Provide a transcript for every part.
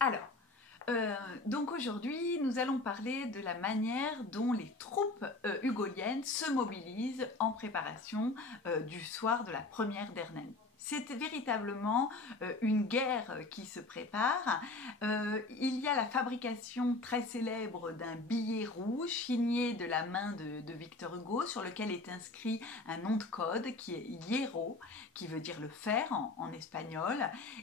Alors, donc aujourd'hui, nous allons parler de la manière dont les troupes hugoliennes se mobilisent en préparation du soir de la première d'Hernani. C'est véritablement une guerre qui se prépare. Il y a la fabrication très célèbre d'un billet rouge signé de la main de Victor Hugo sur lequel est inscrit un nom de code qui est Hierro, qui veut dire le fer en espagnol.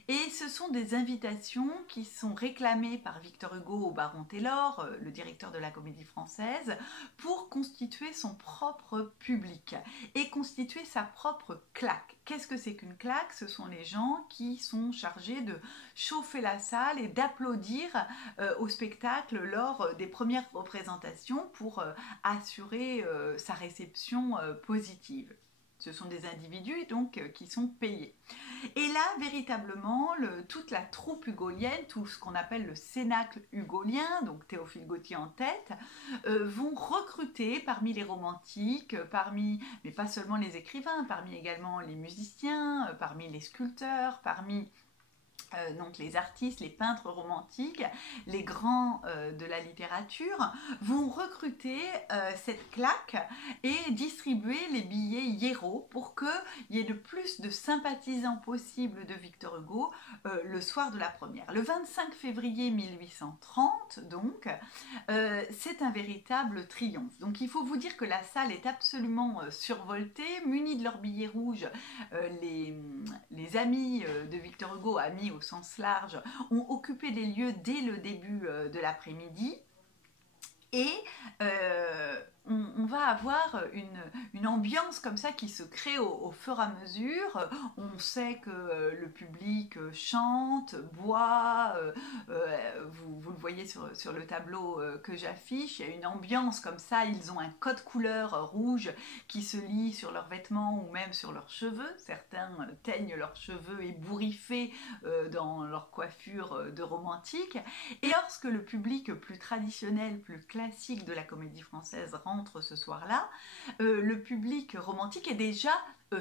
Et ce sont des invitations qui sont réclamées par Victor Hugo au baron Taylor, le directeur de la Comédie Française, pour constituer son propre public et constituer sa propre claque. Qu'est-ce que c'est qu'une claque? Ce sont les gens qui sont chargés de chauffer la salle et d'applaudir au spectacle lors des premières représentations pour assurer sa réception positive. Ce sont des individus donc qui sont payés. Et là, véritablement, toute la troupe hugolienne, tout ce qu'on appelle le cénacle hugolien, donc Théophile Gautier en tête, vont recruter parmi les romantiques, mais pas seulement les écrivains, parmi également les musiciens, parmi les sculpteurs, parmi donc les artistes, les peintres romantiques, les grands de la littérature, vont recruter cette claque et distribuer les billets Hierro pour qu'il y ait le plus de sympathisants possible de Victor Hugo le soir de la première. Le 25 février 1830, donc, c'est un véritable triomphe. Donc il faut vous dire que la salle est absolument survoltée, munie de leurs billets rouges, les amis de Victor Hugo, amis au sens large, ont occupé les lieux dès le début de l'après-midi. Et on va avoir une ambiance comme ça qui se crée au fur et à mesure. On sait que le public chante, boit, vous le voyez sur le tableau que j'affiche, il y a une ambiance comme ça, ils ont un code couleur rouge qui se lit sur leurs vêtements ou même sur leurs cheveux. Certains teignent leurs cheveux ébouriffés dans leur coiffure de romantique. Et lorsque le public plus traditionnel, plus classique de la Comédie Française rentre ce soir-là, le public romantique est déjà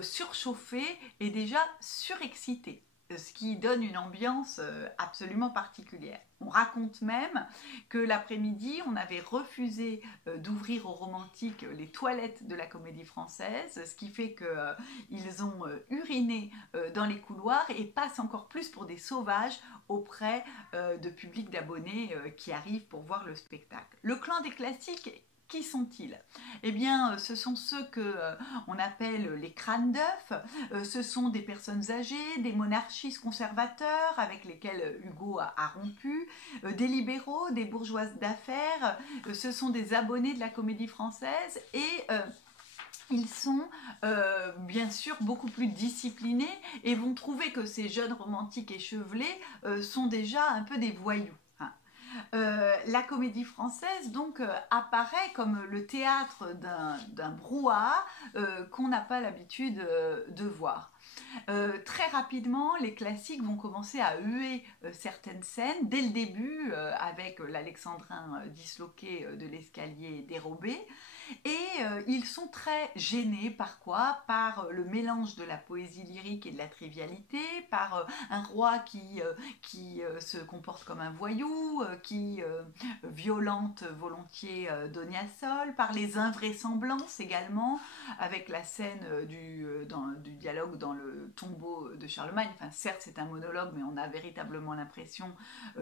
surchauffé et déjà surexcité, ce qui donne une ambiance absolument particulière. On raconte même que l'après-midi, on avait refusé d'ouvrir aux romantiques les toilettes de la Comédie Française, ce qui fait qu'ils ont uriné dans les couloirs et passent encore plus pour des sauvages auprès de publics d'abonnés qui arrivent pour voir le spectacle. Le clan des classiques, qui sont-ils? Eh bien, ce sont ceux qu'on appelle les crânes d'œufs. Ce sont des personnes âgées, des monarchistes conservateurs avec lesquels Hugo a rompu, des libéraux, des bourgeoises d'affaires. Ce sont des abonnés de la Comédie Française et ils sont bien sûr beaucoup plus disciplinés et vont trouver que ces jeunes romantiques échevelés sont déjà un peu des voyous. La Comédie Française donc apparaît comme le théâtre d'un brouhaha qu'on n'a pas l'habitude de voir. Très rapidement, les classiques vont commencer à huer certaines scènes, dès le début avec l'Alexandrin disloqué de l'escalier dérobé, et ils sont très gênés par quoi? Par le mélange de la poésie lyrique et de la trivialité, par un roi qui se comporte comme un voyou, qui violente volontiers Donia Sol, par les invraisemblances également, avec la scène du dialogue dans le tombeau de Charlemagne. Enfin, certes, c'est un monologue, mais on a véritablement l'impression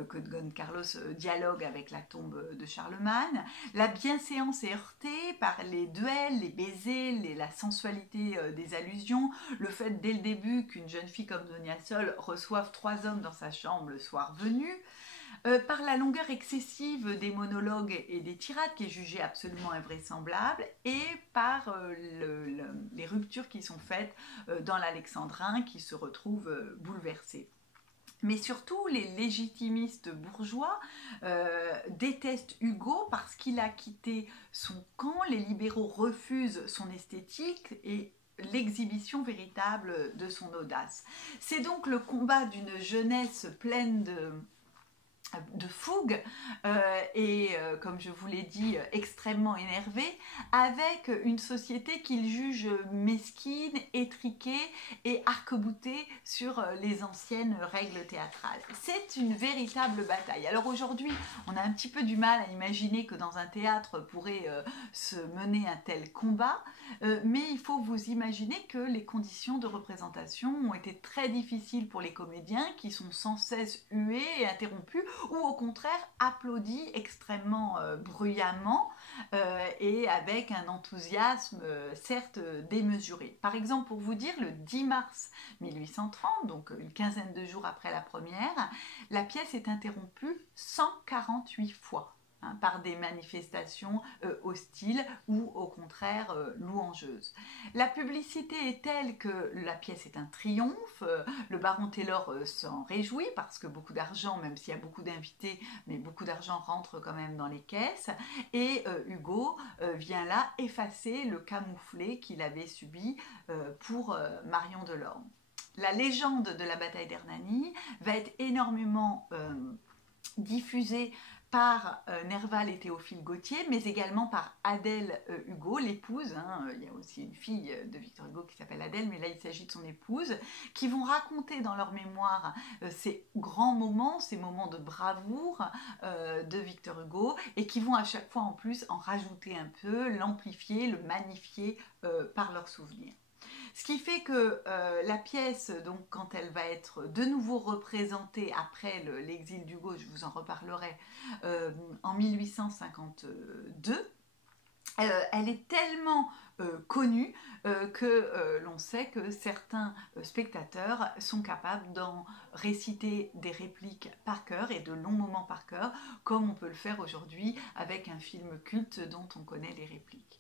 que Don Carlos dialogue avec la tombe de Charlemagne. La bienséance est heurtée par les duels, les baisers, la sensualité des allusions, le fait dès le début qu'une jeune fille comme Donia Sol reçoive 3 hommes dans sa chambre le soir venu, par la longueur excessive des monologues et des tirades qui est jugée absolument invraisemblable, et par les ruptures qui sont faites dans l'Alexandrin qui se retrouvent bouleversés. Mais surtout, les légitimistes bourgeois détestent Hugo parce qu'il a quitté son camp, les libéraux refusent son esthétique et l'exhibition véritable de son audace. C'est donc le combat d'une jeunesse pleine de fougue comme je vous l'ai dit, extrêmement énervé, avec une société qu'il juge mesquine, étriquée et arc-boutée sur les anciennes règles théâtrales. C'est une véritable bataille. Alors aujourd'hui, on a un petit peu du mal à imaginer que dans un théâtre pourrait se mener un tel combat, mais il faut vous imaginer que les conditions de représentation ont été très difficiles pour les comédiens qui sont sans cesse hués et interrompus, ou au contraire applaudit extrêmement bruyamment et avec un enthousiasme certes démesuré. Par exemple, pour vous dire, le 10 mars 1830, donc une quinzaine de jours après la première, la pièce est interrompue 148 fois. Par des manifestations hostiles ou au contraire louangeuses. La publicité est telle que la pièce est un triomphe, le baron Taylor s'en réjouit parce que beaucoup d'argent, même s'il y a beaucoup d'invités, mais beaucoup d'argent rentre quand même dans les caisses, et Hugo vient là effacer le camouflet qu'il avait subi pour Marion Delorme. La légende de la bataille d'Hernani va être énormément diffusée par Nerval et Théophile Gautier, mais également par Adèle Hugo, l'épouse. Il y a aussi une fille de Victor Hugo qui s'appelle Adèle, mais là il s'agit de son épouse, qui vont raconter dans leur mémoire ces grands moments, ces moments de bravoure de Victor Hugo, et qui vont à chaque fois en plus en rajouter un peu, l'amplifier, le magnifier par leurs souvenirs. Ce qui fait que la pièce, donc, quand elle va être de nouveau représentée après l'exil d'Hugo, je vous en reparlerai, en 1852, elle est tellement connue que l'on sait que certains spectateurs sont capables d'en réciter des répliques par cœur et de longs moments par cœur, comme on peut le faire aujourd'hui avec un film culte dont on connaît les répliques.